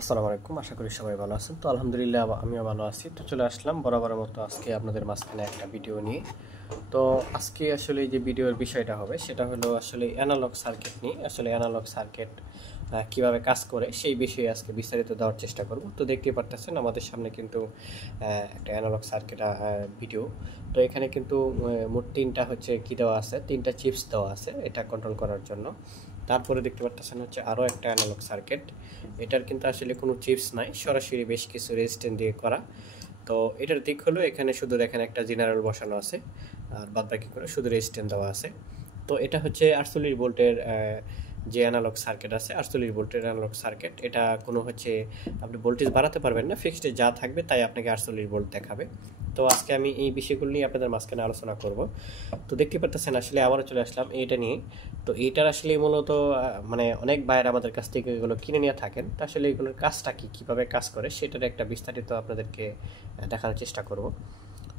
আসসালামু আলাইকুম। আশা করি সবাই ভালো আছেন। তো আলহামদুলিল্লাহ আমিও ভালো আছি। তো চলে আসলাম বরাবরের মতো আজকে আপনাদের মাঝখানে একটা ভিডিও নিয়ে। তো আজকে আসলে যে ভিডিওর বিষয়টা হবে সেটা হলো আসলে অ্যানালগ সার্কিট নিয়ে। আসলে অ্যানালগ সার্কিট কিভাবে কাজ করে সেই বিষয়ে আজকে বিস্তারিত দেওয়ার চেষ্টা করব। তো দেখতেই পারতেছেন আমাদের সামনে কিন্তু একটা অ্যানালগ সার্কিট ভিডিও। তো এখানে কিন্তু মোট তিনটা হচ্ছে কি দেওয়া আছে, তিনটা চিপস দেওয়া আছে এটা কন্ট্রোল করার জন্য। তারপরে দেখতে পারতেছেন হচ্ছে আরও একটা অ্যানালগ সার্কিট। এটার কিন্তু আসলে কোনো চিপস নাই, সরাসরি বেশ কিছু রেজিস্ট্যান্স দিয়ে করা। তো এটার দিক হলো এখানে শুধু দেখেন একটা জেনারেল বসানো আছে, আর বাদ বাকি করে শুধু রেজিস্ট্যান্স দেওয়া আছে। তো এটা হচ্ছে 48 ভোল্টের যে অ্যানালগ সার্কিট আছে, 48 ভোল্টের অ্যানালগ সার্কিট। এটা কোনো হচ্ছে আপনি ভোল্টেজ বাড়াতে পারবেন না, ফিক্সডে যা থাকবে তাই আপনাকে 48 ভোল্ট দেখাবে। তো আজকে আমি এই বিষয়গুলো নিয়ে আপনাদের মাঝখানে আলোচনা করব। তো দেখতে পারতেছেন আসলে আবারও চলে আসলাম এইটা নিয়ে। তো এইটার আসলে মূলত মানে অনেক বাইরে আমাদের কাছ থেকে এগুলো কিনে নিয়ে থাকেন। তো আসলে এগুলোর কাজটা কি, কীভাবে কাজ করে সেটার একটা বিস্তারিত আপনাদেরকে দেখানোর চেষ্টা করব।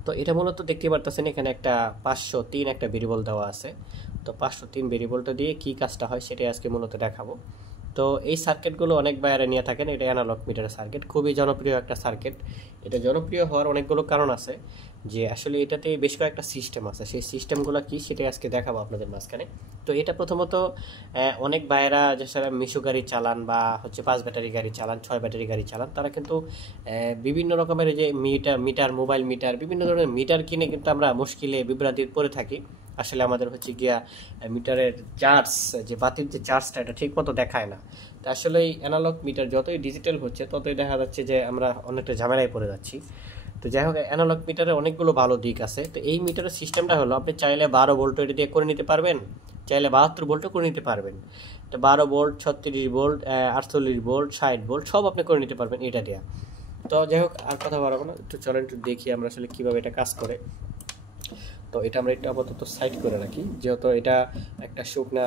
তো এটা মূলত দেখতে পারতেছেন এখানে একটা 503 একটা ভেরিয়েবল দেওয়া আছে। তো 503 ভেরিয়েবলটা দিয়ে কি কাজটা হয় সেটাই আজকে মূলত দেখাবো। তো এই সার্কিটগুলো অনেক বাইরে নিয়ে থাকেন। এটা অ্যানালগ মিটার সার্কিট, খুবই জনপ্রিয় একটা সার্কিট। এটা জনপ্রিয় হওয়ার অনেকগুলো কারণ আছে, যে আসলে এটাতে বেশ কয়েকটা সিস্টেম আছে। সেই সিস্টেমগুলো কি সেটাই আজকে দেখাবো আপনাদের মাঝখানে। তো এটা প্রথমত অনেক বাইরা যারা মিশু গাড়ি চালান বা হচ্ছে 5 ব্যাটারি গাড়ি চালান, 6 ব্যাটারি গাড়ি চালান, তারা কিন্তু বিভিন্ন রকমের যে মিটার মোবাইল মিটার, বিভিন্ন ধরনের মিটার কিনে কিন্তু আমরা মুশকিলে বিভ্রান্তির পড়ে থাকি। আসলে আমাদের হচ্ছে গিয়া মিটারের চার্জ, যে বাতির যে চার্জটা, এটা ঠিক মতো দেখায় না। তো আসলে এই অ্যানালগ মিটার যতই ডিজিটাল হচ্ছে ততই দেখা যাচ্ছে যে আমরা অনেকটা ঝামেলায় পড়ে যাচ্ছি। তো যাই হোক, অ্যানালগ মিটারের অনেকগুলো ভালো দিক আছে। তো এই মিটারের সিস্টেমটা হলো আপনি চাইলে 12 ভোল্ট এটা দিয়ে করে নিতে পারবেন, চাইলে 72 ভোল্টও করে নিতে পারবেন। তো 12 ভোল্ট, 36 ভোল্ট, 48 ভোল্ট, 60 ভোল্ট সব আপনি করে নিতে পারবেন এটা দিয়ে। তো যাই হোক, আর কথা বাড়াবো না, একটু চলেন একটু দেখি আমরা আসলে কীভাবে এটা কাজ করে। তো এটা আমরা একটু আপাতত সাইড করে রাখি, যেহেতু এটা একটা শুকনা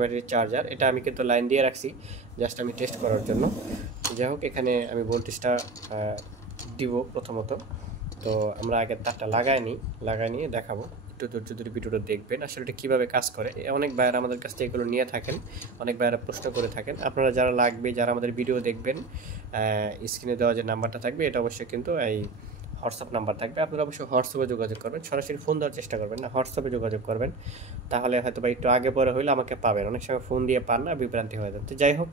ব্যাটারির চার্জার। এটা আমি কিন্তু লাইন দিয়ে রাখছি জাস্ট আমি টেস্ট করার জন্য। যাই হোক, এখানে আমি ভোল্টেজটা দিব প্রথমত। তো আমরা আগে তারটা লাগাই নিয়ে দেখাবো। একটু ধৈর্য ধরে ভিডিওটা দেখবেন আসলে এটা কীভাবে কাজ করে। অনেক ভাইয়ারা আমাদের কাছ থেকে এগুলো নিয়ে থাকেন, অনেক ভাইয়ারা প্রশ্ন করে থাকেন। আপনারা যারা লাগবে, যারা আমাদের ভিডিও দেখবেন, স্ক্রিনে দেওয়া যে নাম্বারটা থাকবে এটা অবশ্যই কিন্তু এই হোয়াটসঅ্যাপ নাম্বার থাকবে। আপনারা অবশ্যই হোয়াটসঅ্যাপে যোগাযোগ করবেন, সরাসরি ফোন দেওয়ার চেষ্টা করবেন না, হোয়াটসঅ্যাপে যোগাযোগ করবেন। তাহলে হয়তো বা একটু আগে পরে হইলে আমাকে পাবেন, অনেক সময় ফোন দিয়ে পান না, বিভ্রান্তি হয়ে যান। তো যাই হোক,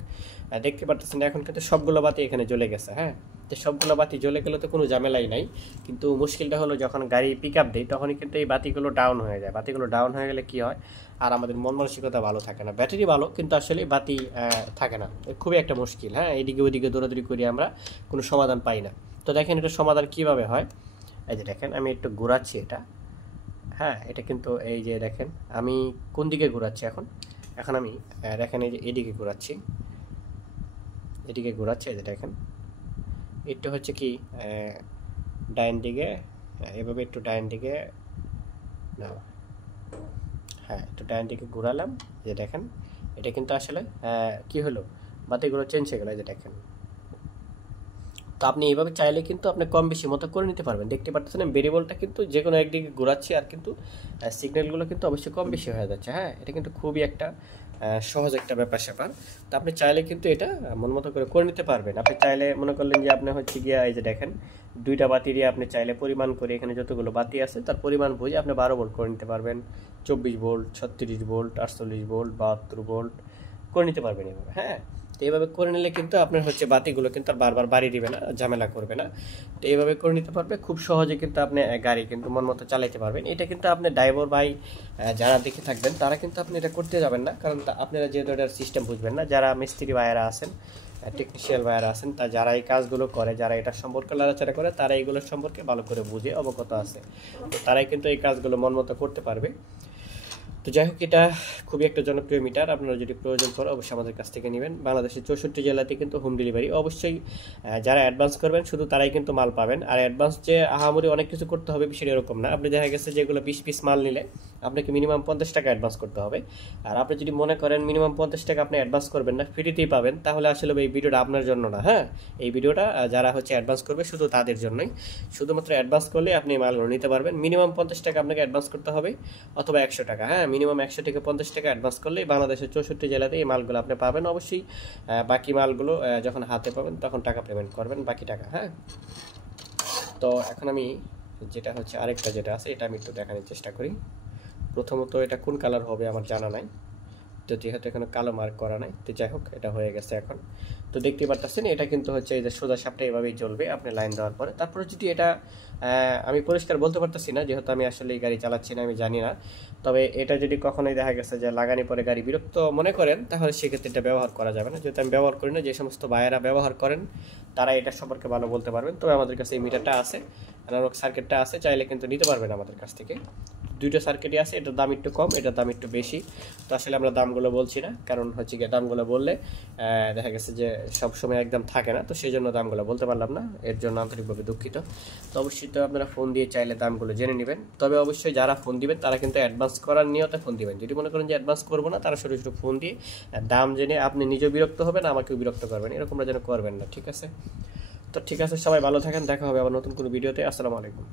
দেখতে পারতেছেন এখন কিন্তু সবগুলো বাতি এখানে জ্বলে গেছে। হ্যাঁ, তো সবগুলো বাতি জ্বলে গেলে তো কোনো ঝামেলাই নাই, কিন্তু মুশকিলটা হলো যখন গাড়ি পিক আপ দেয় তখনই কিন্তু এই বাতিগুলো ডাউন হয়ে যায়। বাতিগুলো ডাউন হয়ে গেলে কি হয়, আর আমাদের মন মানসিকতা ভালো থাকে না। ব্যাটারি ভালো কিন্তু আসলে বাতি থাকে না, খুবই একটা মুশকিল। হ্যাঁ, এদিকে ওইদিকে দৌড়াদৌড়ি করি, আমরা কোনো সমাধান পাই না। তো দেখেন এটা সমাধান কিভাবে হয়। এই যে দেখেন আমি একটু ঘোরাচ্ছি এটা। হ্যাঁ, এটা কিন্তু এই যে দেখেন আমি কোন দিকে ঘোরাচ্ছি এখন। এখন আমি দেখেন এই যে এদিকে ঘোরাচ্ছি, এই যে দেখেন একটু হচ্ছে কি ডাইন দিকে, এভাবে একটু ডাইন দিকে না, হ্যাঁ একটু ডাইন দিকে ঘোরালাম। যে দেখেন এটা কিন্তু আসলে কি হলো, বাতিগুলো চেঞ্জ হয়ে গেলো। এই যে দেখেন, তো আপনি এইভাবে চাইলে কিন্তু আপনি কম বেশি মতো করে নিতে পারবেন। দেখতে পাচ্ছেন ভেরিয়েবলটা কিন্তু যে কোনো একদিকে ঘোরাচ্ছি, আর কিন্তু সিগন্যালগুলো কিন্তু অবশ্যই কম বেশি হয়ে যাচ্ছে। হ্যাঁ, এটা কিন্তু খুবই একটা সহজ একটা ব্যাপার। তো আপনি চাইলে কিন্তু এটা মন মতো করে নিতে পারবেন। আপনি চাইলে মনে করলেন যে আপনি হচ্ছে গিয়া এই যে দেখেন দুইটা বাতি দিয়ে আপনি চাইলে পরিমাণ করে, এখানে যতগুলো বাতি আছে তার পরিমাণ বুঝে আপনি 12 ভোল্ট করে নিতে পারবেন, 24 ভোল্ট, 36 ভোল্ট, 48 ভোল্ট, 72 ভোল্ট করে নিতে পারবেন এভাবে। হ্যাঁ, তো এইভাবে করে নিলে কিন্তু আপনার হচ্ছে বাতিগুলো কিন্তু আর বারবার বাড়িয়ে দিবে না, ঝামেলা করবে না। তো এইভাবে করে নিতে পারবে খুব সহজে, কিন্তু আপনি গাড়ি কিন্তু মন মতো চালাইতে পারবেন। এটা কিন্তু আপনি ড্রাইভার ভাই যারা দেখে থাকবেন তারা কিন্তু আপনি এটা করতে যাবেন না, কারণ আপনারা যেহেতু এটার সিস্টেম বুঝবেন না। যারা মিস্ত্রি ভাইয়েরা আছেন, টেকনিশিয়াল ভাইয়েরা আছেন, তা যারা এই কাজগুলো করে, যারা এটা সম্পর্কে নাড়াচাড়া করে, তারা এইগুলোর সম্পর্কে ভালো করে বুঝে অবগত আছে। তো তারাই কিন্তু এই কাজগুলো মন মতো করতে পারবে। তো যাই হোক, এটা খুবই একটা জনপ্রিয় মিটার। আপনারা যদি প্রয়োজন পড়ে অবশ্যই আমাদের কাছ থেকে নেবেন। বাংলাদেশের 64 জেলাতে কিন্তু হোম ডেলিভারি। অবশ্যই যারা অ্যাডভান্স করবেন শুধু তারাই কিন্তু মাল পাবেন। আর অ্যাডভান্স যে আহামরি অনেক কিছু করতে হবে বিষয়টা এরকম না। আপনি দেখা গেছে যেগুলো 20 পিস মাল নিলে আপনাকে মিনিমাম 50 টাকা অ্যাডভান্স করতে হবে। আর আপনি যদি মনে করেন মিনিমাম 50 টাকা আপনি অ্যাডভান্স করবেন না, ফ্রিতেই পাবেন, তাহলে আসলে এই ভিডিওটা আপনার জন্য না। হ্যাঁ, এই ভিডিওটা যারা অ্যাডভান্স করবে শুধু তাদের জন্যই। শুধুমাত্র অ্যাডভান্স করলে আপনি এই মালগুলো নিতে পারবেন। মিনিমাম 50 টাকা আপনাকে অ্যাডভান্স করতে হবে, অথবা 100 টাকা। হ্যাঁ, মিনিমাম 100 থেকে 50 টাকা অ্যাডভান্স করলেই বাংলাদেশের 64 জেলাতে এই মালগুলো আপনি পাবেন। অবশ্যই বাকি মালগুলো যখন হাতে পাবেন তখন টাকা পেমেন্ট করবেন, বাকি টাকা। হ্যাঁ, তো এখন আমি যেটা আরেকটা যেটা আছে এটা আমি একটু দেখানোর চেষ্টা করি। প্রথমত এটা কোন কালার হবে আমার জানা নাই, তো যেহেতু এখানে কালো মার্ক করা নাই, তো যাই হোক এটা হয়ে গেছে এখন। তো দেখতে পারতেছেন এটা কিন্তু এই যে সোজা সাপটা এভাবেই জ্বলবে আপনি লাইন দেওয়ার পরে। তারপরে যদি এটা আমি পরিষ্কার বলতে পারতেছি না, যেহেতু আমি আসলে এই গাড়ি চালাচ্ছি না, আমি জানি না। তবে এটা যদি কখনোই দেখা গেছে যে লাগানি পরে গাড়ি বিরক্ত মনে করেন, তাহলে সেক্ষেত্রে এটা ব্যবহার করা যাবে না। যেহেতু আমি ব্যবহার করি না, যে সমস্ত ভাইয়েরা ব্যবহার করেন তারা এটা সম্পর্কে ভালো বলতে পারবেন। তবে আমাদের কাছে এই মিটারটা আছে, অ্যানালগ সার্কিটটা আছে, চাইলে কিন্তু নিতে পারবেন আমাদের কাছ থেকে। দুইটা সার্কিটই আছে, এটার দাম একটু কম, এটার দাম একটু বেশি। তো আসলে আমরা দামগুলো বলছি না, কারণ গিয়ে দামগুলো বললে দেখা গেছে যে সব সময় একদম থাকে না, তো সেই জন্য দামগুলো বলতে পারলাম না, এর জন্য আন্তরিকভাবে দুঃখিত। তো অবশ্যই তো আপনারা ফোন দিয়ে চাইলে দামগুলো জেনে নেবেন। তবে অবশ্যই যারা ফোন দিবেন তারা কিন্তু অ্যাডভান্স করার নিয়তে ফোন দিবেন। যদি মনে করেন যে অ্যাডভান্স করবো না, তারা শুধু ফোন দিয়ে দাম জেনে আপনি নিজেও বিরক্ত হবেন, আমাকেও বিরক্ত করবেন, এরকমটা যেন করবেন না, ঠিক আছে? তো ঠিক আছে, সবাই ভালো থাকেন, দেখা হবে আবার নতুন কোনো ভিডিওতে। আসসালামু আলাইকুম।